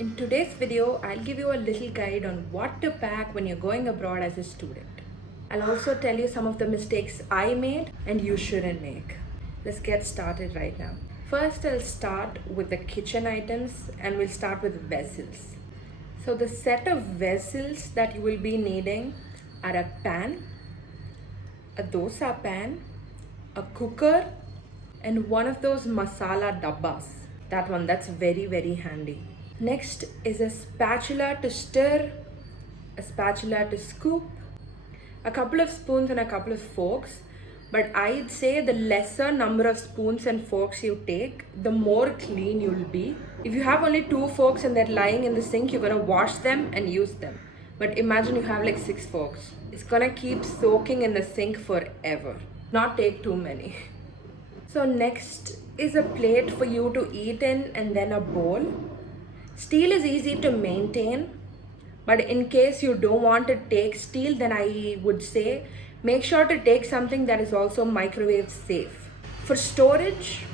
In today's video, I'll give you a little guide on what to pack when you're going abroad as a student. I'll also tell you some of the mistakes I made and you shouldn't make. Let's get started right now. First, I'll start with the kitchen items and we'll start with vessels. So the set of vessels that you will be needing are a pan, a dosa pan, a cooker, and one of those masala dabbas. That's very handy. Next is a spatula to stir, a spatula to scoop, a couple of spoons and a couple of forks. But I'd say the lesser number of spoons and forks you take, the more clean you'll be. If you have only 2 forks and they're lying in the sink, you're gonna wash them and use them. But imagine you have like 6 forks. It's gonna keep soaking in the sink forever. Not take too many. So next is a plate for you to eat in and then a bowl. Steel is easy to maintain, but in case you don't want to take steel, then I would say make sure to take something that is also microwave safe. For storage,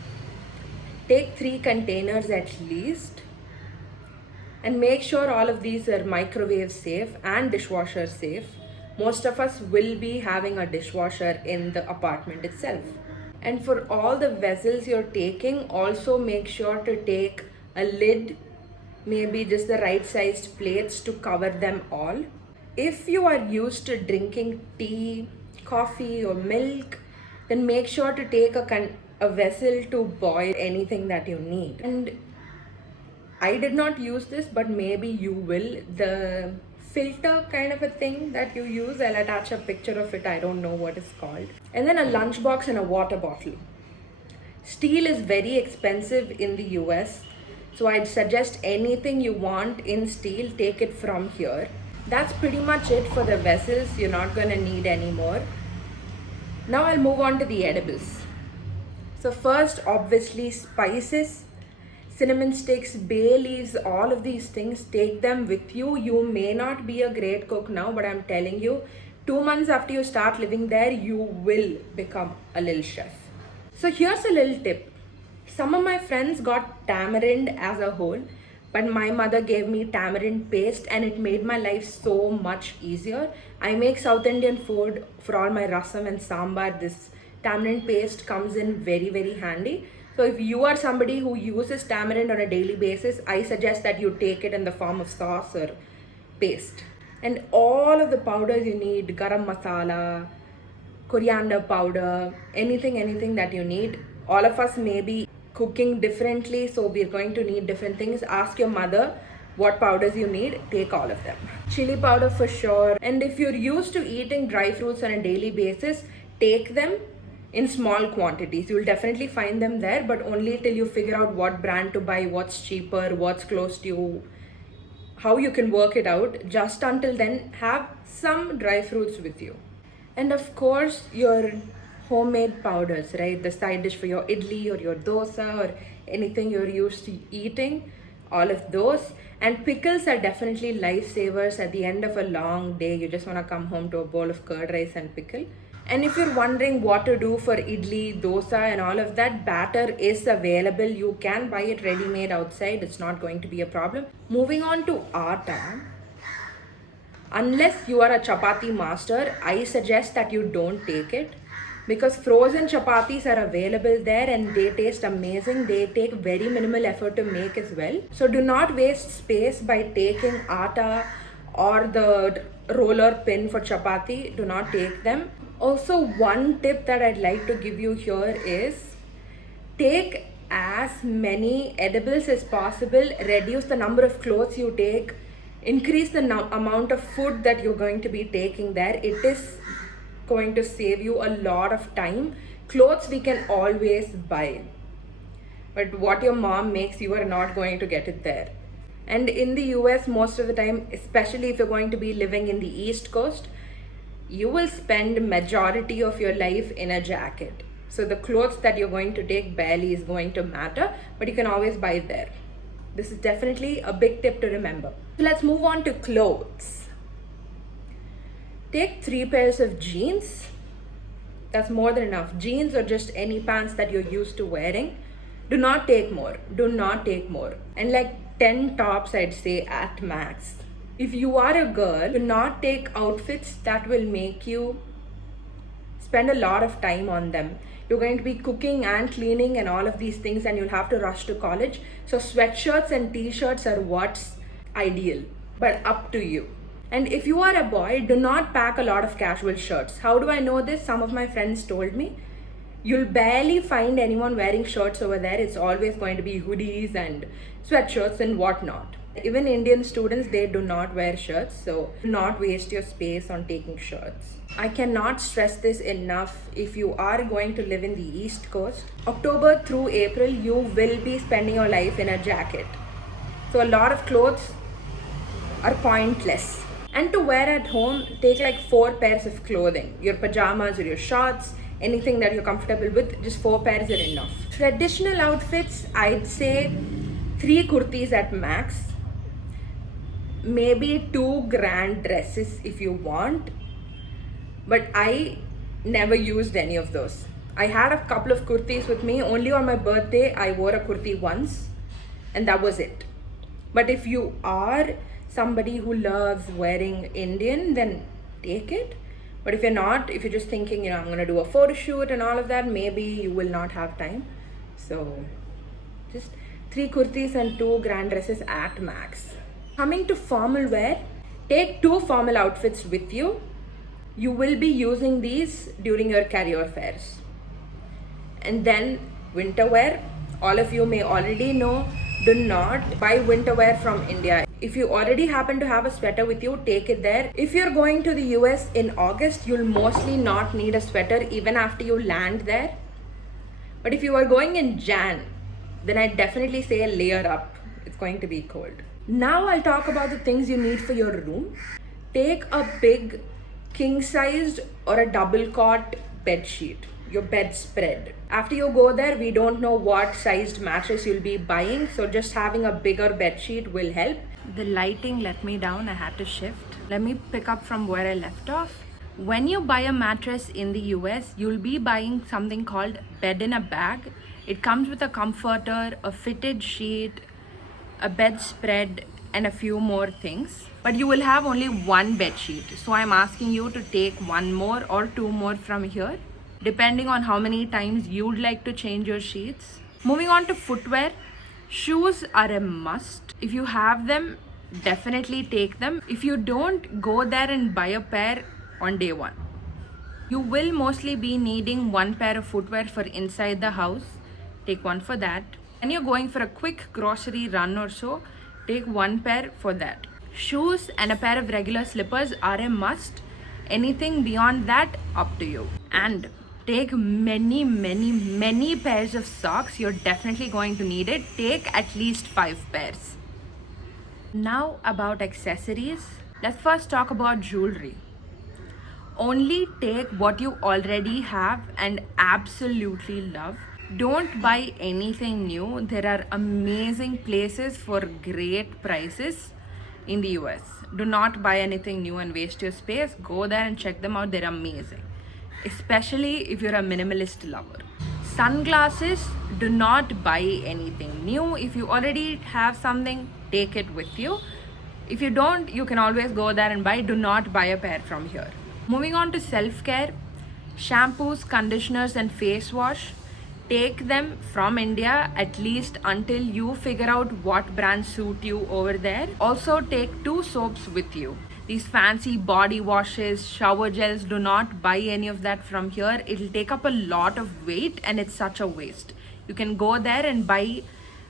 take 3 containers at least and make sure all of these are microwave safe and dishwasher safe. Most of us will be having a dishwasher in the apartment itself. And for all the vessels you're taking, also make sure to take a lid, maybe just the right sized plates to cover them all. If you are used to drinking tea, coffee or milk, then make sure to take a vessel to boil anything that you need. And I did not use this, but maybe you will. The filter kind of a thing that you use, I'll attach a picture of it, I don't know what it's called. And then a lunchbox and a water bottle. Steel is very expensive in the US, so I'd suggest anything you want in steel, take it from here. That's pretty much it for the vessels. You're not gonna need any more. Now I'll move on to the edibles. So first, obviously spices, cinnamon sticks, bay leaves, all of these things, take them with you. You may not be a great cook now, but I'm telling you, 2 months after you start living there, you will become a little chef. So here's a little tip. Some of my friends got tamarind as a whole, but my mother gave me tamarind paste and it made my life so much easier. I make South Indian food for all my rasam and sambar. This tamarind paste comes in very handy. So if you are somebody who uses tamarind on a daily basis, I suggest that you take it in the form of sauce or paste. And all of the powders you need, garam masala, coriander powder, anything that you need. All of us may be cooking differently, so we're going to need different things. Ask your mother what powders you need, take all of them. Chili powder for sure. And if you're used to eating dry fruits on a daily basis, take them in small quantities. You'll definitely find them there, but only till you figure out what brand to buy, what's cheaper, what's close to you, how you can work it out. Just until then, have some dry fruits with you. And of course, your homemade powders, right? The side dish for your idli or your dosa or anything you're used to eating, all of those. And pickles are definitely lifesavers at the end of a long day. You just want to come home to a bowl of curd rice and pickle. And if you're wondering what to do for idli, dosa and all of that, batter is available. You can buy it ready-made outside. It's not going to be a problem. Moving on to atta. Unless you are a chapati master, I suggest that you don't take it, because frozen chapatis are available there and they taste amazing. They take very minimal effort to make as well. So do not waste space by taking atta or the roller pin for chapati. Do not take them. Also, one tip that I'd like to give you here is take as many edibles as possible. Reduce the number of clothes you take. Increase the amount of food that you're going to be taking there. It is going to save you a lot of time. Clothes we can always buy, but what your mom makes, you are not going to get it there. And in the US, most of the time, especially if you're going to be living in the East Coast, you will spend majority of your life in a jacket. So the clothes that you're going to take barely is going to matter, but you can always buy it there. This is definitely a big tip to remember. So let's move on to clothes. Take 3 pairs of jeans. That's more than enough. Jeans or just any pants that you're used to wearing. Do not take more. Do not take more. And like 10 tops, I'd say, at max. If you are a girl, do not take outfits that will make you spend a lot of time on them. You're going to be cooking and cleaning and all of these things, and you'll have to rush to college. So, sweatshirts and t shirts are what's ideal, but up to you. And if you are a boy, do not pack a lot of casual shirts. How do I know this? Some of my friends told me. You'll barely find anyone wearing shirts over there. It's always going to be hoodies and sweatshirts and whatnot. Even Indian students, they do not wear shirts, so do not waste your space on taking shirts. I cannot stress this enough. If you are going to live in the East Coast, October through April, you will be spending your life in a jacket. So a lot of clothes are pointless. And to wear at home, take like 4 pairs of clothing. Your pajamas or your shorts, anything that you're comfortable with, just 4 pairs are enough. Traditional outfits, I'd say 3 kurtis at max. Maybe 2 grand dresses if you want. But I never used any of those. I had a couple of kurtis with me. Only on my birthday, I wore a kurti once. And that was it. But if you are somebody who loves wearing Indian, then take it. But if you're not, if you're just thinking, I'm going to do a photo shoot and all of that, maybe you will not have time. So just 3 kurtis and 2 grand dresses at max. Coming to formal wear, take 2 formal outfits with you. You will be using these during your career fairs. And then winter wear, all of you may already know, do not buy winter wear from India. If you already happen to have a sweater with you, take it there. If you're going to the US in August, you'll mostly not need a sweater even after you land there. But if you are going in Jan, then I definitely say layer up. It's going to be cold. Now I'll talk about the things you need for your room. Take a big king-sized or a double cot bed sheet, your bedspread. After you go there, we don't know what sized mattress you'll be buying, so just having a bigger bed sheet will help. The lighting let me down, I had to shift. Let me pick up from where I left off. When you buy a mattress in the US, you'll be buying something called bed in a bag. It comes with a comforter, a fitted sheet, a bedspread, and a few more things. But you will have only one bed sheet. So I'm asking you to take 1 more or 2 more from here, depending on how many times you'd like to change your sheets. Moving on to footwear, shoes are a must. If you have them, definitely take them. If you don't, go there and buy a pair on day 1. You will mostly be needing 1 pair of footwear for inside the house. Take 1 for that. When you're going for a quick grocery run or so, take 1 pair for that. Shoes and a pair of regular slippers are a must. Anything beyond that, up to you. And take many pairs of socks. You're definitely going to need it. Take at least 5 pairs. Now about accessories. Let's first talk about jewelry. Only take what you already have and absolutely love. Don't buy anything new. There are amazing places for great prices in the US. Do not buy anything new and waste your space. Go there and check them out. They're amazing. Especially if you're a minimalist lover. Sunglasses, do not buy anything new. If you already have something, take it with you. If you don't, you can always go there and buy. Do not buy a pair from here. Moving on to self-care, shampoos, conditioners, and face wash. Take them from India at least until you figure out what brands suit you over there. Also take 2 soaps with you. These fancy body washes, shower gels, do not buy any of that from here. It'll take up a lot of weight and it's such a waste. You can go there and buy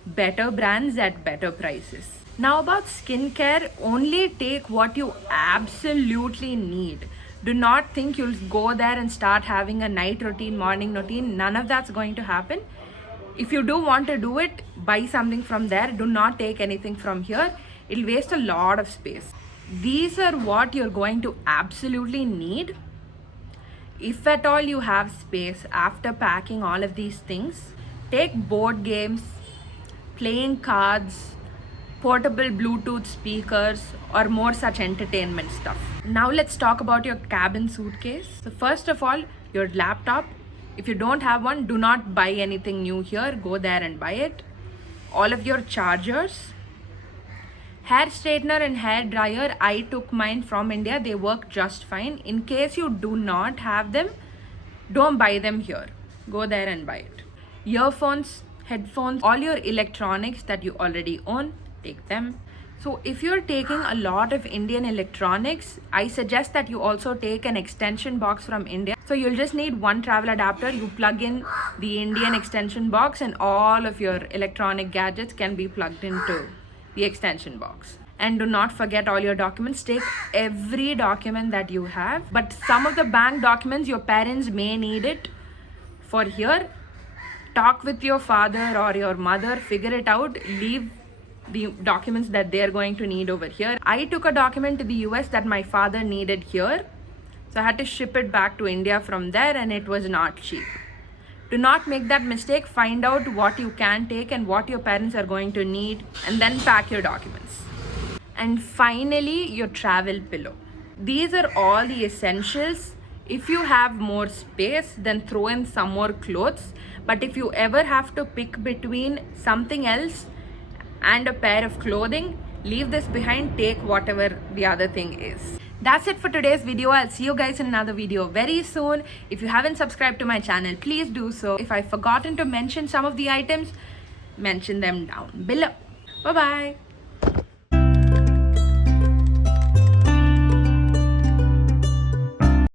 better brands at better prices. Now about skincare, only take what you absolutely need. Do not think you'll go there and start having a night routine, morning routine. None of that's going to happen. If you do want to do it, buy something from there. Do not take anything from here. It'll waste a lot of space. These are what you're going to absolutely need. If at all you have space after packing all of these things, take board games, playing cards, portable Bluetooth speakers, or more such entertainment stuff. Now let's talk about your cabin suitcase. So first of all, your laptop. If you don't have one, do not buy anything new here. Go there and buy it. All of your chargers, Hair straightener and hair dryer, I took mine from India. They work just fine. In case you do not have them, don't buy them here. Go there and buy it. Earphones, headphones, all your electronics that you already own, take them. So if you're taking a lot of Indian electronics, I suggest that you also take an extension box from India. So you'll just need one travel adapter. You plug in the Indian extension box and all of your electronic gadgets can be plugged into the extension box. And do not forget all your documents. Take every document that you have. But some of the bank documents, your parents may need it for here. Talk with your father or your mother, figure it out. Leave the documents that they're going to need over here. I took a document to the US that my father needed here. So I had to ship it back to India from there and it was not cheap. Do not make that mistake. Find out what you can take and what your parents are going to need and then pack your documents. And finally, your travel pillow. These are all the essentials. If you have more space, then throw in some more clothes. But if you ever have to pick between something else and a pair of clothing, leave this behind, take whatever the other thing is. That's it for today's video. I'll see you guys in another video very soon. If you haven't subscribed to my channel, please do so. If I've forgotten to mention some of the items, mention them down below. Bye-bye.